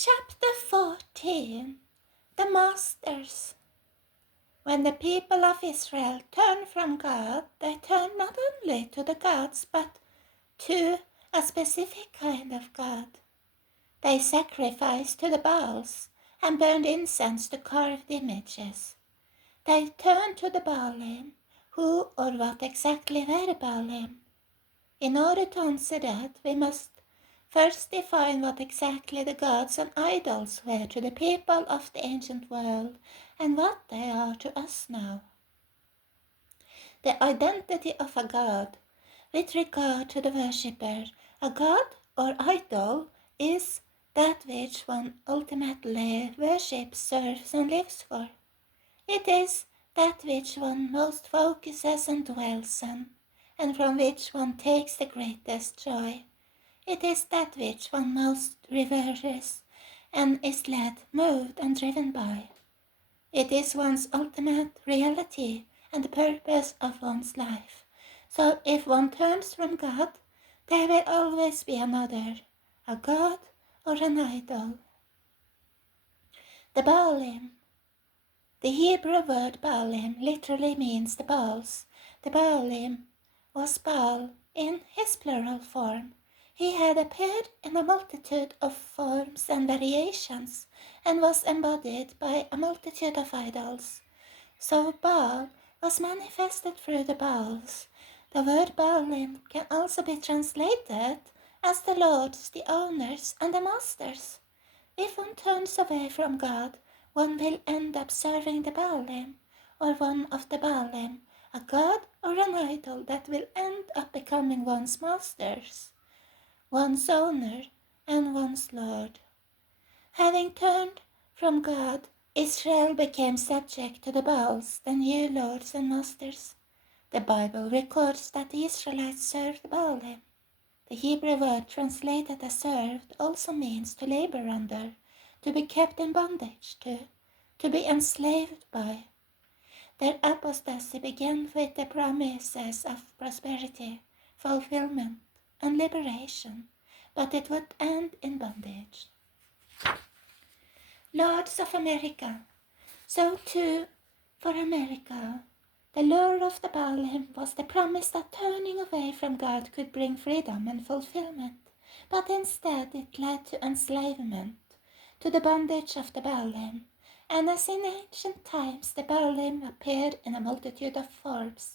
Chapter 14. The Masters. When the people of Israel turned from God, they turned not only to the gods, but to a specific kind of God. They sacrificed to the Baals and burned incense to carved images. They turned to the Baalim, who or what exactly were Baalim. In order to answer that, we must first define what exactly the gods and idols were to the people of the ancient world and what they are to us now. The identity of a god with regard to the worshipper, a god or idol, is that which one ultimately worships, serves and lives for. It is that which one most focuses and dwells on, and from which one takes the greatest joy. It is that which one most reveres and is led, moved, and driven by. It is one's ultimate reality and the purpose of one's life. So if one turns from God, there will always be another, a god or an idol. The Baalim. The Hebrew word Baalim literally means the Baals. The Baalim was Baal in his plural form. He had appeared in a multitude of forms and variations, and was embodied by a multitude of idols. So Baal was manifested through the Baals. The word Baalim can also be translated as the lords, the owners, and the masters. If one turns away from God, one will end up serving the Baalim, or one of the Baalim, a god or an idol that will end up becoming one's masters, one's owner, and one's lord. Having turned from God, Israel became subject to the Baals, the new lords and masters. The Bible records that the Israelites served Baalim. The Hebrew word translated as served also means to labor under, to be kept in bondage to be enslaved by. Their apostasy began with the promises of prosperity, fulfillment, and liberation, but it would end in bondage. Lords of America. So too, for America, the lure of the Baalim was the promise that turning away from God could bring freedom and fulfillment, but instead it led to enslavement, to the bondage of the Baalim. And as in ancient times the Baalim appeared in a multitude of forms,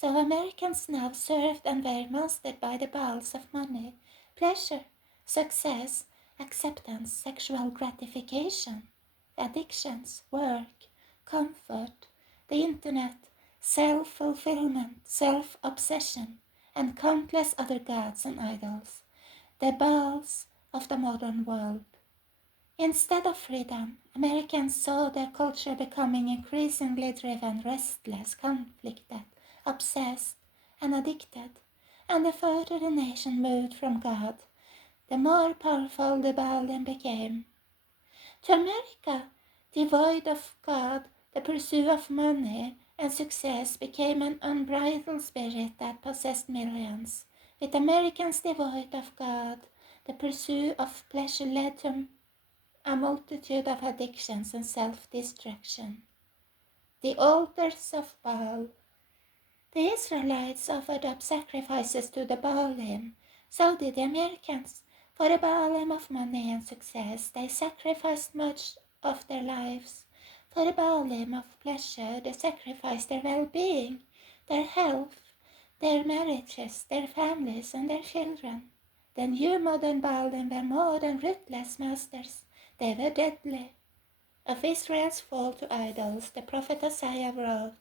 so Americans now served and were mastered by the Baals of money, pleasure, success, acceptance, sexual gratification, addictions, work, comfort, the internet, self-fulfillment, self-obsession, and countless other gods and idols, the Baals of the modern world. Instead of freedom, Americans saw their culture becoming increasingly driven, restless, conflicted, obsessed, and addicted, and the further the nation moved from God, the more powerful the Baalim became. To America, devoid of God, the pursuit of money and success became an unbridled spirit that possessed millions. With Americans devoid of God, the pursuit of pleasure led to a multitude of addictions and self-destruction. The altars of Baal. The Israelites offered up sacrifices to the Baalim. So did the Americans. For the Baalim of money and success, they sacrificed much of their lives. For the Baalim of pleasure, they sacrificed their well-being, their health, their marriages, their families, and their children. The new modern Baalim were more than ruthless masters. They were deadly. Of Israel's fall to idols, the prophet Isaiah wrote,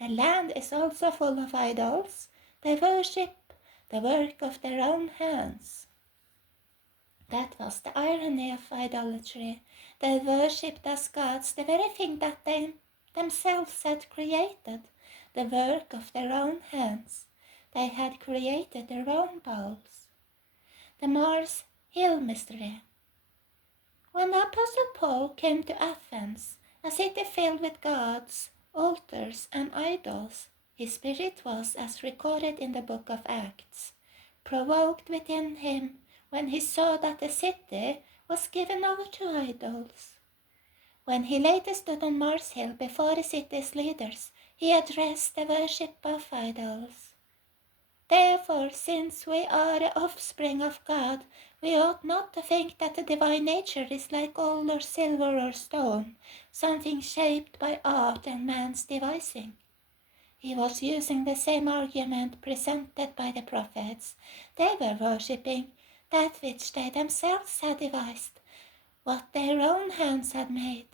"The land is also full of idols. They worship the work of their own hands." That was the irony of idolatry. They worshipped as gods the very thing that they themselves had created, the work of their own hands. They had created their own Baals. The Mars Hill Mystery. When the Apostle Paul came to Athens, a city filled with gods, altars, and idols, his spirit was, as recorded in the book of Acts, provoked within him when he saw that the city was given over to idols. When he later stood on Mars Hill before the city's leaders, he addressed the worship of idols. Therefore, since we are the offspring of God, we ought not to think that the divine nature is like gold or silver or stone, something shaped by art and man's devising. He was using the same argument presented by the prophets. They were worshipping that which they themselves had devised, what their own hands had made.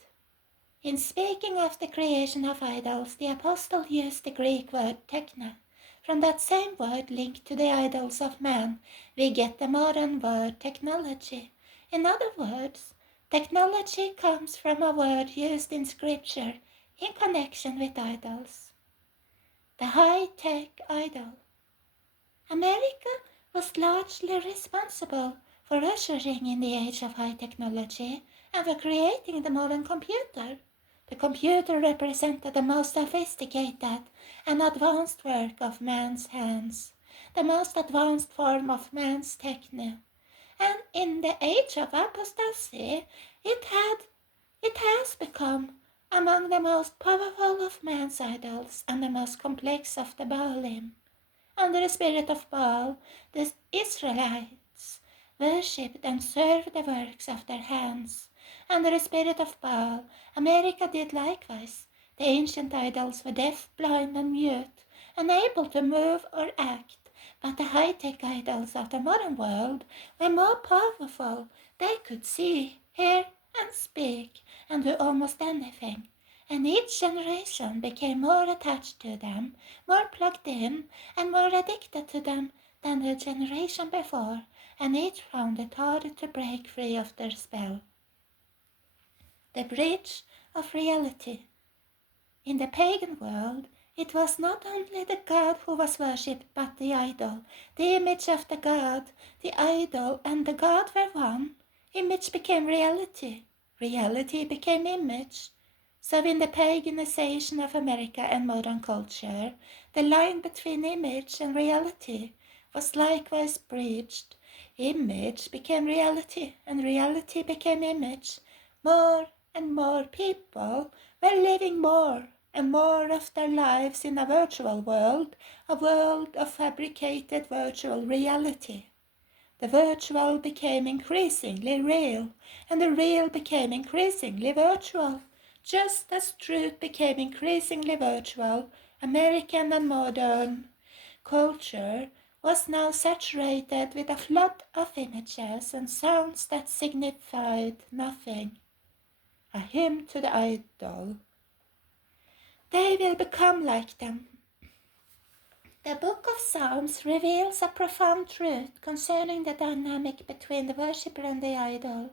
In speaking of the creation of idols, the apostle used the Greek word techne. From that same word linked to the idols of man, we get the modern word technology. In other words, technology comes from a word used in scripture in connection with idols. The high-tech idol. America was largely responsible for ushering in the age of high technology and for creating the modern computer. The computer represented the most sophisticated and advanced work of man's hands, the most advanced form of man's technique. And in the age of apostasy, it has become among the most powerful of man's idols and the most complex of the Baalim. Under the spirit of Baal, the Israelites worshipped and served the works of their hands. Under the spirit of Baal, America did likewise. The ancient idols were deaf, blind, and mute, unable to move or act. But the high-tech idols of the modern world were more powerful. They could see, hear, and speak, and do almost anything. And each generation became more attached to them, more plugged in, and more addicted to them than the generation before, and each found it harder to break free of their spell. The breach of reality. In the pagan world, it was not only the god who was worshipped, but the idol. The image of the god, the idol, and the god were one. Image became reality. Reality became image. So in the paganization of America and modern culture, the line between image and reality was likewise breached. Image became reality, and reality became image. More and more people were living more and more of their lives in a virtual world, a world of fabricated virtual reality. The virtual became increasingly real, and the real became increasingly virtual. Just as truth became increasingly virtual, American and modern culture was now saturated with a flood of images and sounds that signified nothing. A hymn to the idol. They will become like them. The book of Psalms reveals a profound truth concerning the dynamic between the worshipper and the idol.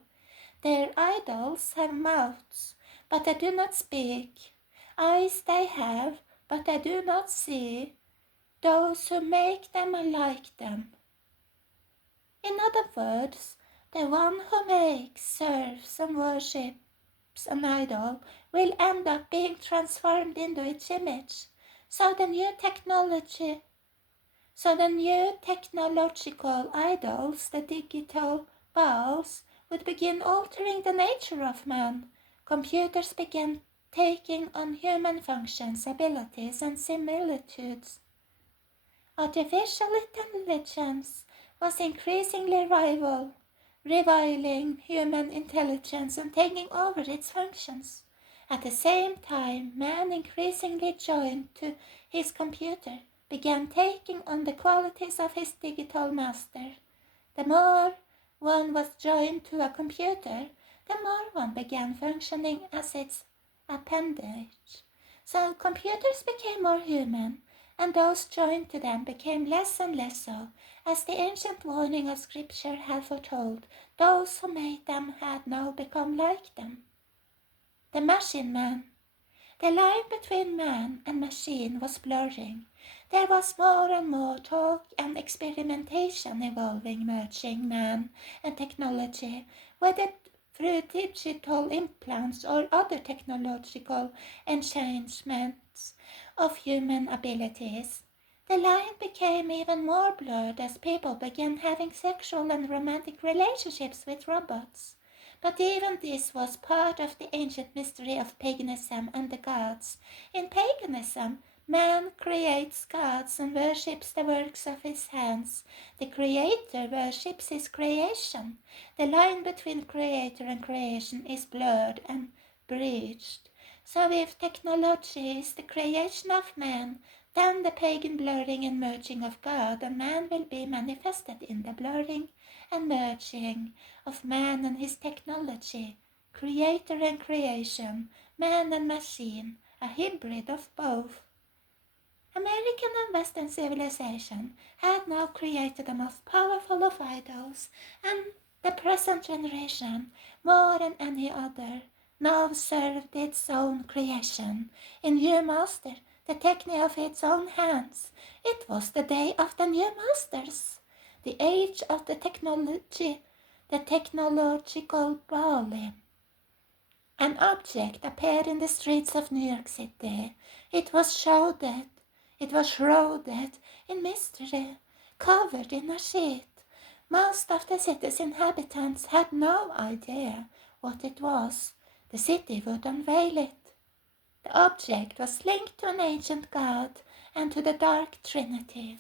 Their idols have mouths, but they do not speak. Eyes they have, but they do not see. Those who make them are like them. In other words, the one who makes, serves, and worships an idol will end up being transformed into its image. So the new technological idols, the digital Baals, would begin altering the nature of man. Computers began taking on human functions, abilities, and similitudes. Artificial intelligence was increasingly reviling human intelligence and taking over its functions. At the same time, man increasingly joined to his computer, began taking on the qualities of his digital master. The more one was joined to a computer, the more one began functioning as its appendage. So computers became more human, and those joined to them became less and less so, as the ancient warning of Scripture had foretold. Those who made them had now become like them. The machine man. The line between man and machine was blurring. There was more and more talk and experimentation involving merging man and technology, whether through digital implants or other technological enhancements of human abilities. The line became even more blurred as people began having sexual and romantic relationships with robots. But even this was part of the ancient mystery of paganism and the gods. In paganism, man creates gods and worships the works of his hands. The creator worships his creation. The line between creator and creation is blurred and breached. So if technology is the creation of man, then the pagan blurring and merging of God and man will be manifested in the blurring and merging of man and his technology, creator and creation, man and machine, a hybrid of both. American and Western civilization had now created the most powerful of idols, and the present generation, more than any other, now served its own creation, in new master, the technique of its own hands. It was the day of the new masters, the age of the technology, the technological Bali. An object appeared in the streets of New York City. It was shrouded in mystery, covered in a sheet. Most of the city's inhabitants had no idea what it was. The city would unveil it. The object was linked to an ancient god and to the Dark Trinity.